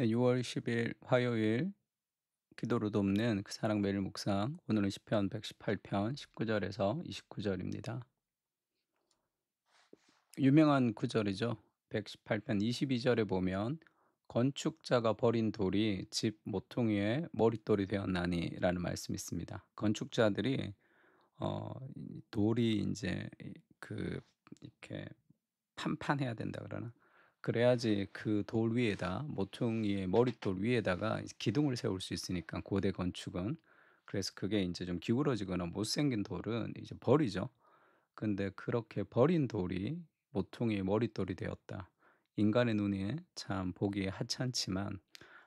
네, 6월 10일 화요일 기도로 돕는 그 사랑 매일 묵상. 오늘은 시편 118편 19절에서 29절입니다. 유명한 구절이죠. 118편 22절에 보면 건축자가 버린 돌이 집 모퉁이의 머릿돌이 되었나니라는 말씀이 있습니다. 건축자들이 이 돌이 이제 이렇게 판판해야 된다 그러나? 그래야지 그 돌 위에다 모퉁이의 머릿돌 위에다가 이제 기둥을 세울 수 있으니까 고대 건축은. 그래서 그게 인제 좀 기울어지거나 못생긴 돌은 이제 버리죠. 근데 그렇게 버린 돌이 모퉁이의 머릿돌이 되었다. 인간의 눈에 참 보기에 하찮지만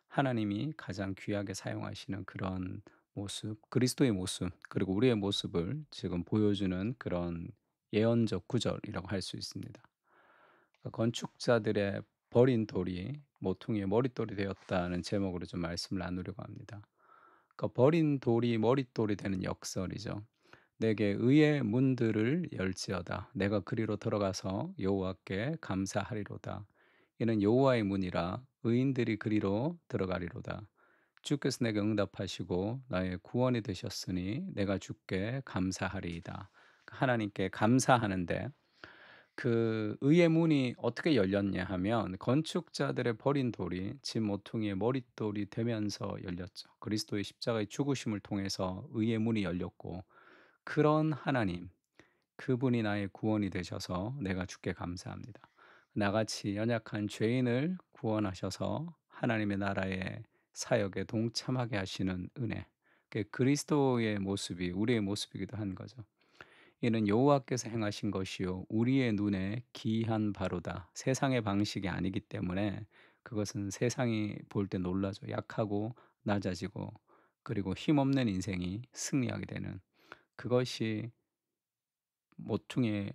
하나님이 가장 귀하게 사용하시는 그런 모습, 그리스도의 모습, 그리고 우리의 모습을 지금 보여주는 그런 예언적 구절이라고 할 수 있습니다. 건축자들의 버린 돌이 모퉁이의 머릿돌이 되었다는 제목으로 좀 말씀을 나누려고 합니다. 버린 돌이 머릿돌이 되는 역설이죠. 내게 의의 문들을 열지어다. 내가 그리로 들어가서 여호와께 감사하리로다. 이는 여호와의 문이라 의인들이 그리로 들어가리로다. 주께서 내게 응답하시고 나의 구원이 되셨으니 내가 주께 감사하리이다. 하나님께 감사하는데 그 의의 문이 어떻게 열렸냐 하면 건축자들의 버린 돌이 집 모퉁이의 머릿돌이 되면서 열렸죠. 그리스도의 십자가의 죽으심을 통해서 의의 문이 열렸고, 그런 하나님, 그분이 나의 구원이 되셔서 내가 주께 감사합니다. 나같이 연약한 죄인을 구원하셔서 하나님의 나라의 사역에 동참하게 하시는 은혜, 그 그리스도의 모습이 우리의 모습이기도 한 거죠. 이는 여호와께서 행하신 것이요 우리의 눈에 기이한 바로다. 세상의 방식이 아니기 때문에 그것은 세상이 볼 때 놀라죠. 약하고 낮아지고 그리고 힘없는 인생이 승리하게 되는, 그것이 모퉁이의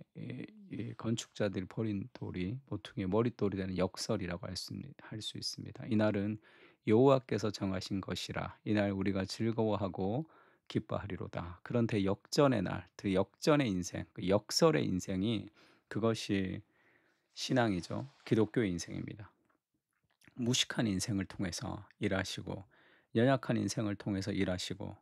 이 건축자들이 버린 돌이 모퉁이의 머릿돌이 되는 역설이라고 할 수 있습니다. 이날은 여호와께서 정하신 것이라 이날 우리가 즐거워하고 기뻐하리로다. 그런 대역전의 날, 그 역전의 인생, 그 역설의 인생이, 그것이 신앙이죠. 기독교의 인생입니다. 무식한 인생을 통해서 일하시고 연약한 인생을 통해서 일하시고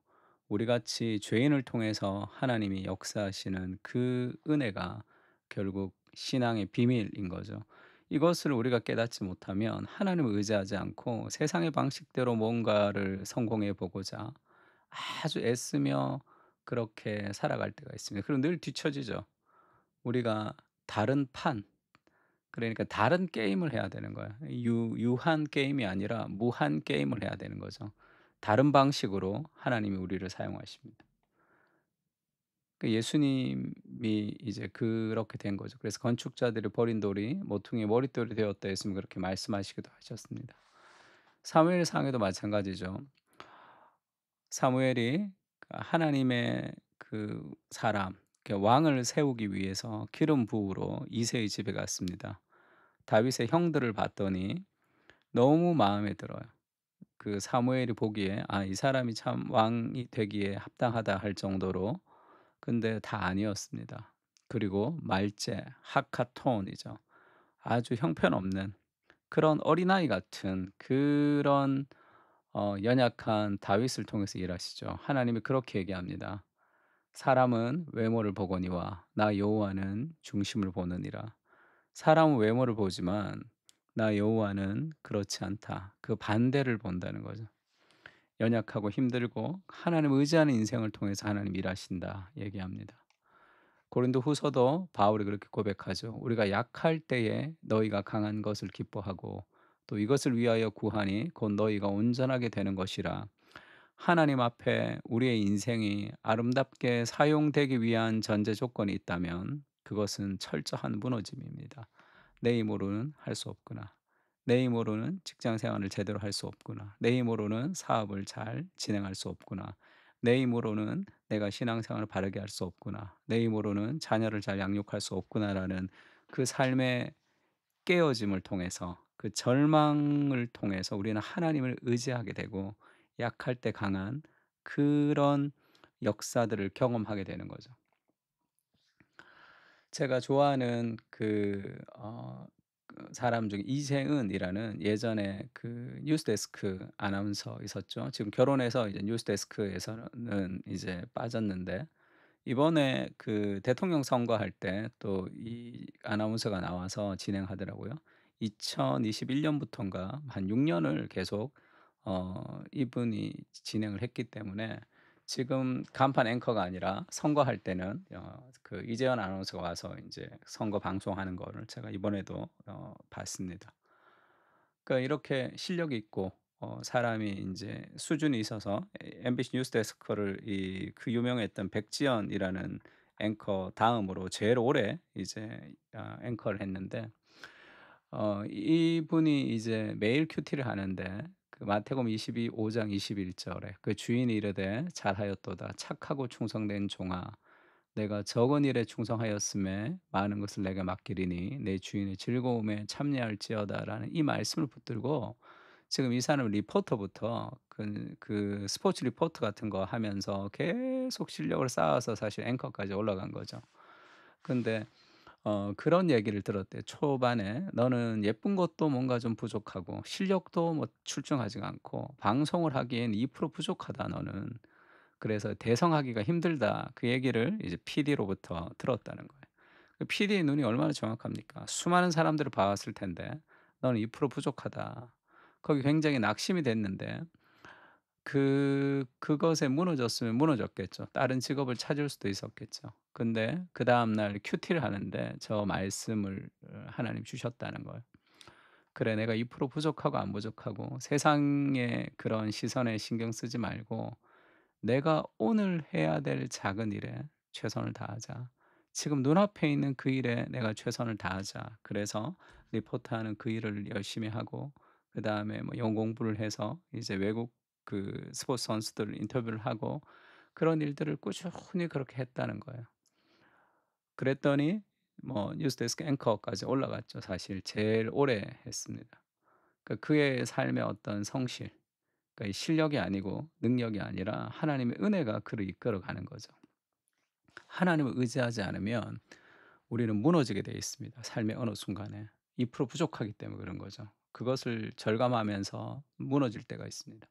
우리같이 죄인을 통해서 하나님이 역사하시는 그 은혜가 결국 신앙의 비밀인 거죠. 이것을 우리가 깨닫지 못하면 하나님을 의지하지 않고 세상의 방식대로 뭔가를 성공해 보고자 아주 애쓰며 그렇게 살아갈 때가 있습니다. 그리고 늘 뒤처지죠. 우리가 다른 판, 그러니까 다른 게임을 해야 되는 거야. 유한 게임이 아니라 무한 게임을 해야 되는 거죠. 다른 방식으로 하나님이 우리를 사용하십니다. 예수님이 이제 그렇게 된 거죠. 그래서 건축자들이 버린 돌이 모퉁이의 머릿돌이 되었다 했으면 그렇게 말씀하시기도 하셨습니다. 사무엘상에도 마찬가지죠. 사무엘이 하나님의 그 사람, 왕을 세우기 위해서 기름 부으러 이새의 집에 갔습니다. 다윗의 형들을 봤더니 너무 마음에 들어요. 그 사무엘이 보기에 '아, 이 사람이 참 왕이 되기에 합당하다.' 할 정도로, 근데 다 아니었습니다. 그리고 말제, 하카톤이죠. 아주 형편없는 그런 어린아이 같은 그런 연약한 다윗을 통해서 일하시죠. 하나님이 그렇게 얘기합니다. "사람은 외모를 보거니와 나 여호와는 중심을 보느니라." 사람은 외모를 보지만 나 여호와는 그렇지 않다. 그 반대를 본다는 거죠. 연약하고 힘들고 하나님을 의지하는 인생을 통해서 하나님 일하신다 얘기합니다. 고린도후서도 바울이 그렇게 고백하죠. 우리가 약할 때에 너희가 강한 것을 기뻐하고 또 이것을 위하여 구하니 곧 너희가 온전하게 되는 것이라. 하나님 앞에 우리의 인생이 아름답게 사용되기 위한 전제 조건이 있다면 그것은 철저한 무너짐입니다. 내 힘으로는 할 수 없구나. 내 힘으로는 직장 생활을 제대로 할 수 없구나. 내 힘으로는 사업을 잘 진행할 수 없구나. 내 힘으로는 내가 신앙생활을 바르게 할 수 없구나. 내 힘으로는 자녀를 잘 양육할 수 없구나라는 그 삶의 깨어짐을 통해서, 그 절망을 통해서 우리는 하나님을 의지하게 되고 약할 때 강한 그런 역사들을 경험하게 되는 거죠. 제가 좋아하는 사람 중에 이재은이라는 예전에 그 뉴스데스크 아나운서 있었죠. 지금 결혼해서 이제 뉴스데스크에서는 이제 빠졌는데 이번에 그 대통령 선거할 때 또 이 아나운서가 나와서 진행하더라고요. 2021 년부터인가 한 6 년을 계속 이분이 진행을 했기 때문에 지금 간판 앵커가 아니라 선거할 때는 그 이재현 아나운서가 와서 인제 선거 방송하는 거를 제가 이번에도 봤습니다. 그러니까 이렇게 실력이 있고 사람이 인제 수준이 있어서 MBC 뉴스데스크를 그 유명했던 백지연이라는 앵커 다음으로 제일 오래 이제 앵커를 했는데 이분이 이제 매일 큐티를 하는데 그 마태복음 22 5장 21 절에 그 주인이 이르되 잘하였도다 착하고 충성된 종아 내가 적은 일에 충성하였음에 많은 것을 내게 맡기리니 내 주인의 즐거움에 참여할지어다라는 이 말씀을 붙들고 지금 이 사람은 리포터부터 그 스포츠 리포터 같은 거 하면서 계속 실력을 쌓아서 사실 앵커까지 올라간 거죠. 근데 그런 얘기를 들었대요. 초반에 "너는 예쁜 것도 뭔가 좀 부족하고 실력도 뭐 출중하지가 않고 방송을 하기엔 2% 부족하다 너는. 그래서 대성하기가 힘들다." 그 얘기를 이제 PD로부터 들었다는 거예요. 그 PD의 눈이 얼마나 정확합니까? 수많은 사람들을 봐왔을 텐데 "너는 2% 부족하다." 거기 굉장히 낙심이 됐는데 그것에 무너졌으면 무너졌겠죠. 다른 직업을 찾을 수도 있었겠죠. 근데 그다음 날 큐티를 하는데 저 말씀을 하나님 주셨다는 거예요. "그래 내가 2% 부족하고 안 부족하고 세상의 그런 시선에 신경 쓰지 말고 내가 오늘 해야 될 작은 일에 최선을 다하자. 지금 눈앞에 있는 그 일에 내가 최선을 다하자." 그래서 리포트하는 그 일을 열심히 하고 그다음에 뭐 영어 공부를 해서 이제 외국 그 스포츠 선수들 인터뷰를 하고 그런 일들을 꾸준히 그렇게 했다는 거예요. 그랬더니 뭐 뉴스데스크 앵커까지 올라갔죠. 사실 제일 오래 했습니다. 그의 삶의 어떤 성실, 그러니까 이 실력이 아니고 능력이 아니라 하나님의 은혜가 그를 이끌어 가는 거죠. 하나님을 의지하지 않으면 우리는 무너지게 되어 있습니다. 삶의 어느 순간에 2% 부족하기 때문에 그런 거죠. 그것을 절감하면서 무너질 때가 있습니다.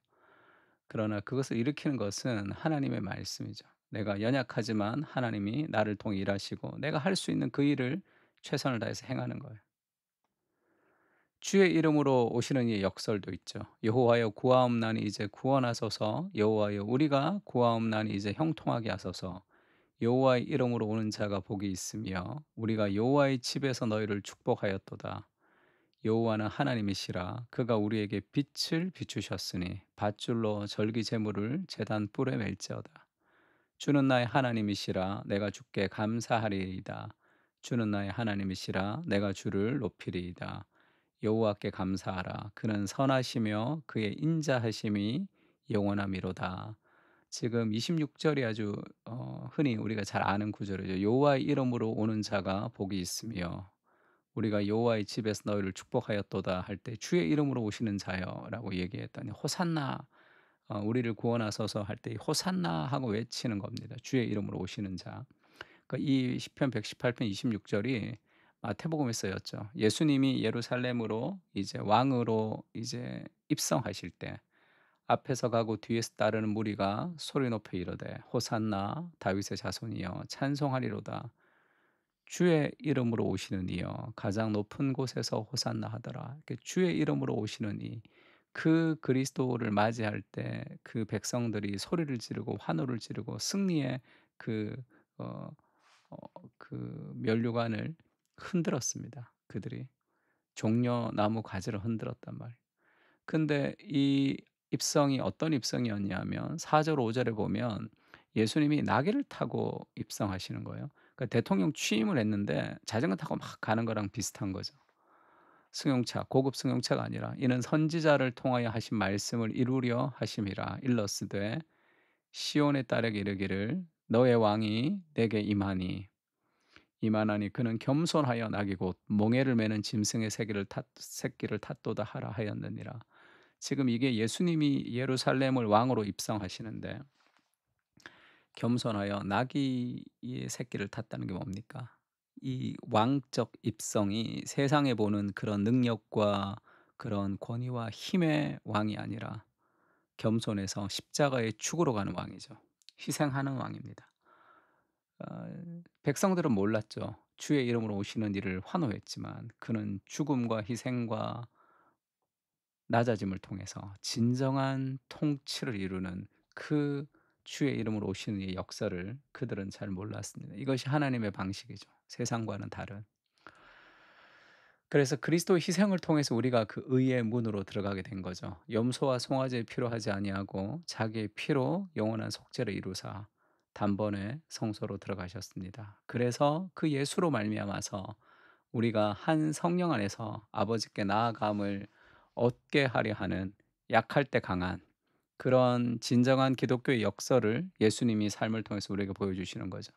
그러나 그것을 일으키는 것은 하나님의 말씀이죠. 내가 연약하지만 하나님이 나를 통해 일하시고 내가 할 수 있는 그 일을 최선을 다해서 행하는 거예요. 주의 이름으로 오시는 이 역설도 있죠. 여호와여 구하옵나니 이제 구원하소서. 여호와여 우리가 구하옵나니 이제 형통하게 하소서. 여호와의 이름으로 오는 자가 복이 있으며 우리가 여호와의 집에서 너희를 축복하였도다. 여호와는 하나님이시라 그가 우리에게 빛을 비추셨으니 밧줄로 절기 제물을 제단 뿔에 맬지어다. 주는 나의 하나님이시라 내가 주께 감사하리이다. 주는 나의 하나님이시라 내가 주를 높이리이다. 여호와께 감사하라. 그는 선하시며 그의 인자하심이 영원함이로다. 지금 26 절이 아주 흔히 우리가 잘 아는 구절이죠. 여호와의 이름으로 오는 자가 복이 있으며 우리가 여호와의 집에서 너희를 축복하였도다 할 때 주의 이름으로 오시는 자여라고 얘기했더니 호산나 우리를 구원하소서 할 때 호산나 하고 외치는 겁니다. 주의 이름으로 오시는 자. 그러니까 이 시편 118편 26 절이 마태복음에 쓰였죠. 예수님이 예루살렘으로 이제 왕으로 이제 입성하실 때 앞에서 가고 뒤에서 따르는 무리가 소리 높여 이르되 호산나 다윗의 자손이여 찬송하리로다. 주의 이름으로 오시는 이여 가장 높은 곳에서 호산나 하더라. 이렇게 주의 이름으로 오시는 이 그 그리스도를 맞이할 때 그 백성들이 소리를 지르고 환호를 지르고 승리의 그 어 면류관을 흔들었습니다, 그들이. 종려 나무 가지를 흔들었단 말이에요. 근데 이 입성이 어떤 입성이었냐면 4절 5 절에 보면 예수님이 나귀를 타고 입성하시는 거예요. 그러니까 대통령 취임을 했는데 자전거 타고 막 가는 거랑 비슷한 거죠. 승용차, 고급 승용차가 아니라 이는 선지자를 통하여 하신 말씀을 이루려 하심이라. 일러스되 시온의 딸에게 이르기를 너의 왕이 내게 임하니 이만하니 그는 겸손하여 나귀 곧 몽에를 매는 짐승의 새끼를 탔도다 하라 하였느니라. 지금 이게 예수님이 예루살렘을 왕으로 입성하시는데 겸손하여 나귀의 새끼를 탔다는 게 뭡니까? 이 왕적 입성이 세상에 보는 그런 능력과 그런 권위와 힘의 왕이 아니라 겸손해서 십자가의 축으로 가는 왕이죠. 희생하는 왕입니다. 백성들은 몰랐죠. 주의 이름으로 오시는 이를 환호했지만 그는 죽음과 희생과 낮아짐을 통해서 진정한 통치를 이루는 그 주의 이름으로 오시는 이 역사를 그들은 잘 몰랐습니다. 이것이 하나님의 방식이죠. 세상과는 다른. 그래서 그리스도의 희생을 통해서 우리가 그 의의 문으로 들어가게 된 거죠. 염소와 송아지 필요하지 아니하고 자기의 피로 영원한 속죄를 이루사 단번에 성소로 들어가셨습니다. 그래서 그 예수로 말미암아서 우리가 한 성령 안에서 아버지께 나아감을 얻게 하려 하는 약할 때 강한 그런 진정한 기독교의 역사를 예수님이 삶을 통해서 우리에게 보여주시는 거죠.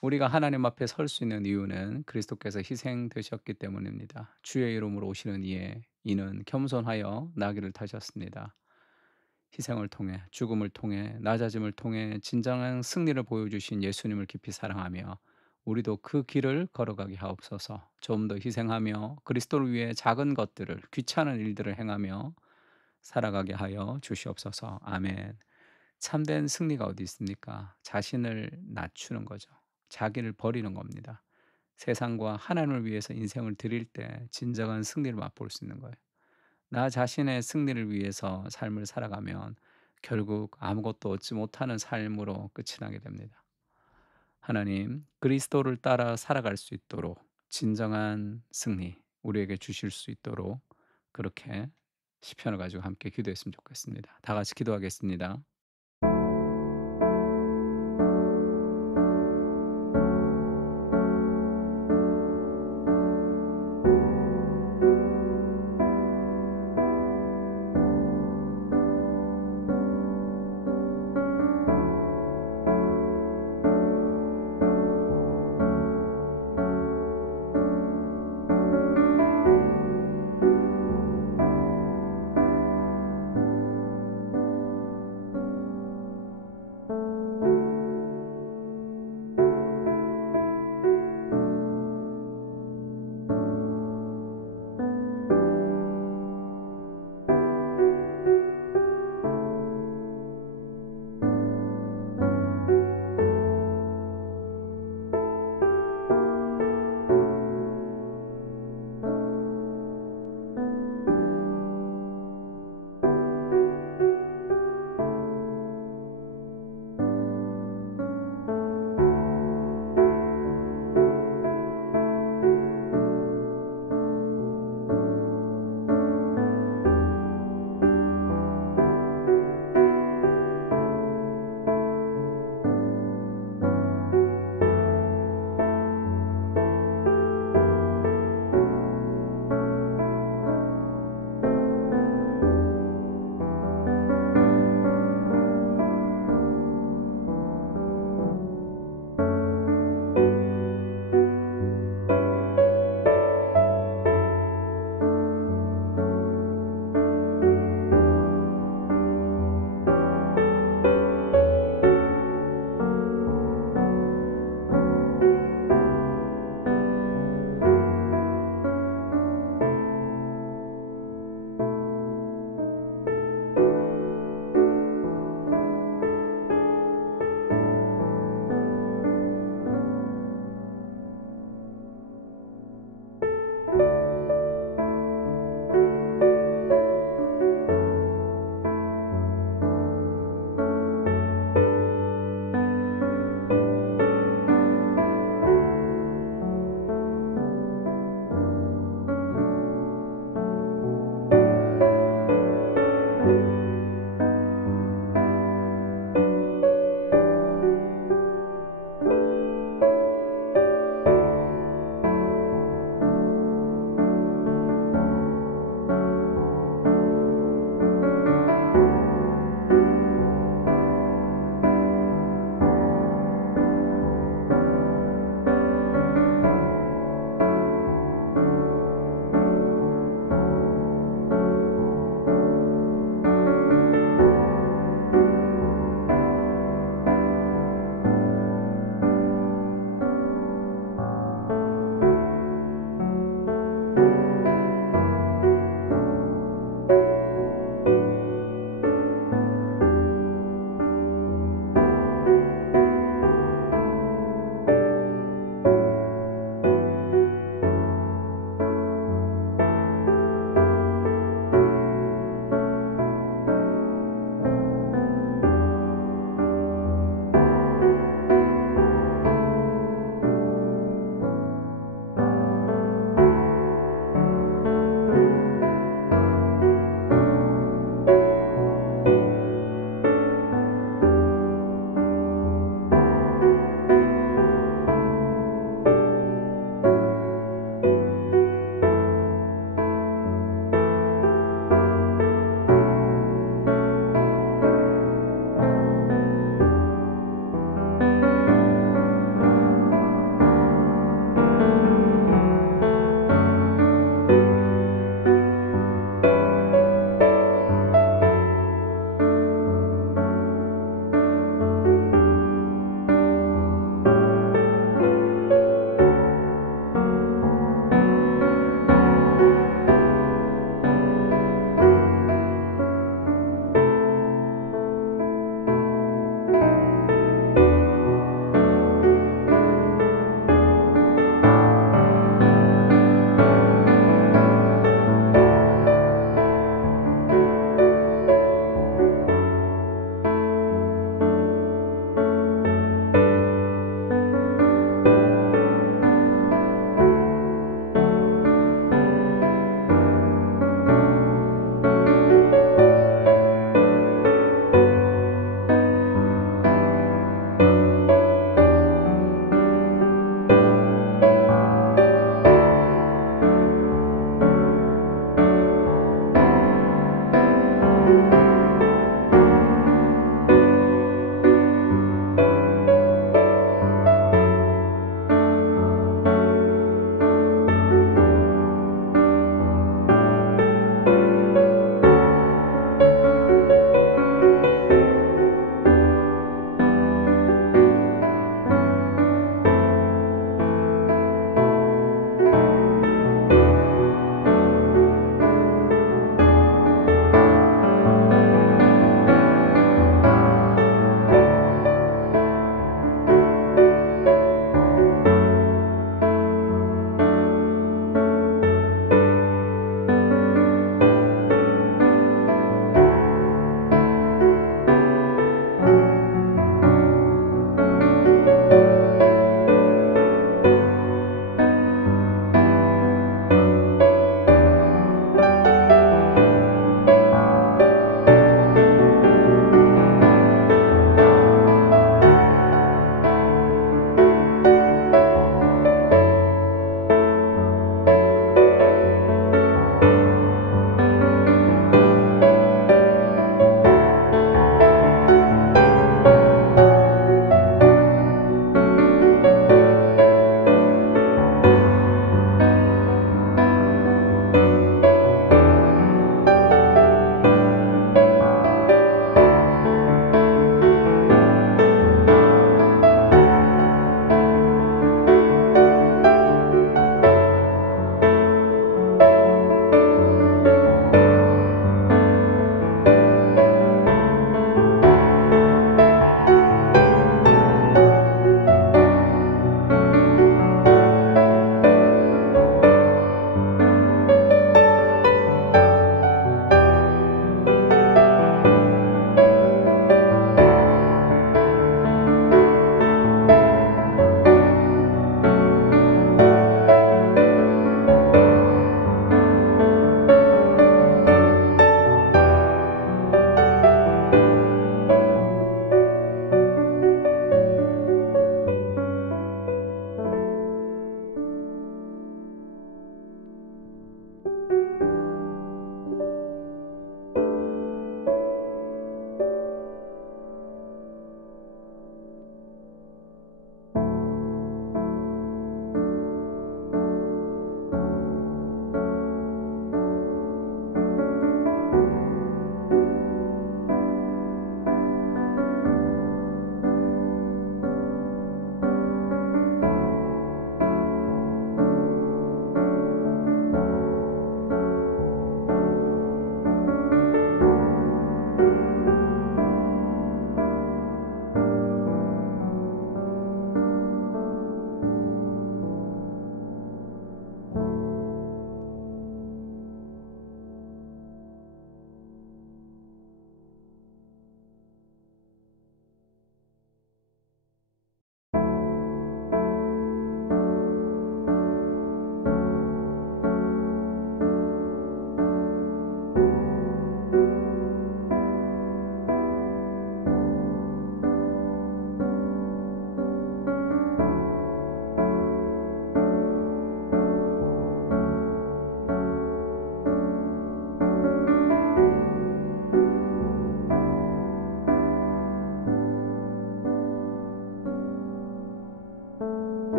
우리가 하나님 앞에 설 수 있는 이유는 그리스도께서 희생되셨기 때문입니다. 주의 이름으로 오시는 이는 겸손하여 나귀를 타셨습니다. 희생을 통해 죽음을 통해 낮아짐을 통해 진정한 승리를 보여주신 예수님을 깊이 사랑하며 우리도 그 길을 걸어가게 하옵소서. 좀 더 희생하며 그리스도를 위해 작은 것들을 귀찮은 일들을 행하며 살아가게 하여 주시옵소서. 아멘. 참된 승리가 어디 있습니까? 자신을 낮추는 거죠. 자기를 버리는 겁니다. 세상과 하나님을 위해서 인생을 드릴 때 진정한 승리를 맛볼 수 있는 거예요. 나 자신의 승리를 위해서 삶을 살아가면 결국 아무것도 얻지 못하는 삶으로 끝이 나게 됩니다. 하나님, 그리스도를 따라 살아갈 수 있도록 진정한 승리 우리에게 주실 수 있도록 그렇게 시편을 가지고 함께 기도했으면 좋겠습니다. 다 같이 기도하겠습니다.